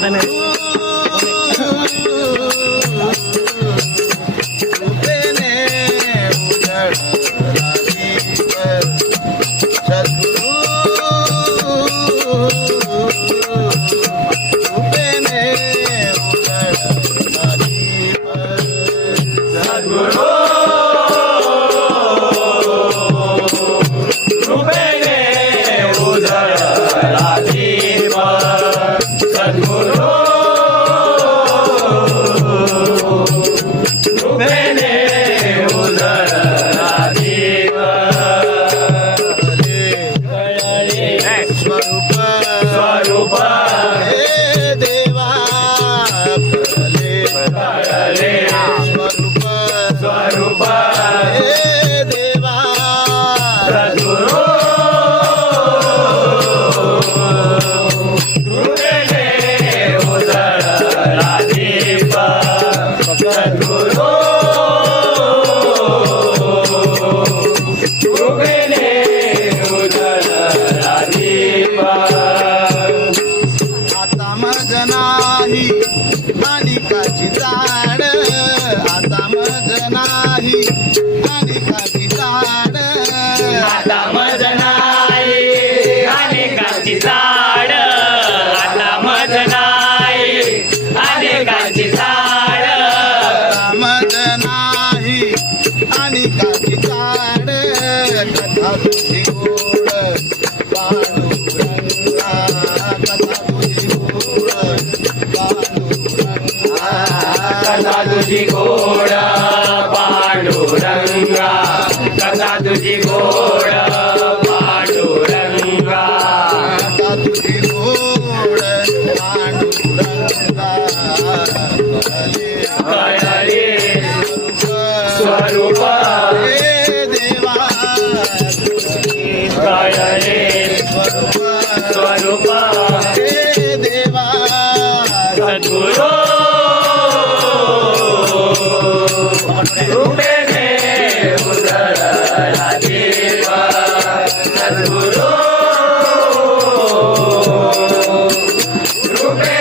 करता नाही कृपेने उजळला दीप सद्गुरू कृपेने उजळला दीप सद्गुरू कृपेने उजळला दीप सद्गुरू कृपेने उजळला दीप स्वरूप स्वरूप हे देवा कळले कळले स्वरूप स्वरूप हे देवा सद्गुरू कृपेने उजळला दीप सद्गुरू कृपेने उजळला दीप आता मज नाही माणिकाची झाड आता मज नाही माणिकाची झाड आता मज नाही अनेकाची झाड आता मज नाही अनेकाची झाड मज नाही माणिकाची झाड कथा तुझी गोड पांडुरंगा कथा तुझी गोड पांडुरंगा कथा तुझी गोड पांडुरंगा कथा तुझी गोड पांडुरंगा कथा तुझी गोड पांडुरंगा कळले स्वरूप हे देवा कळले स्वरूप हे देवा सद्गुरू कृपेने उजळला दीप सद्गुरू कृपेने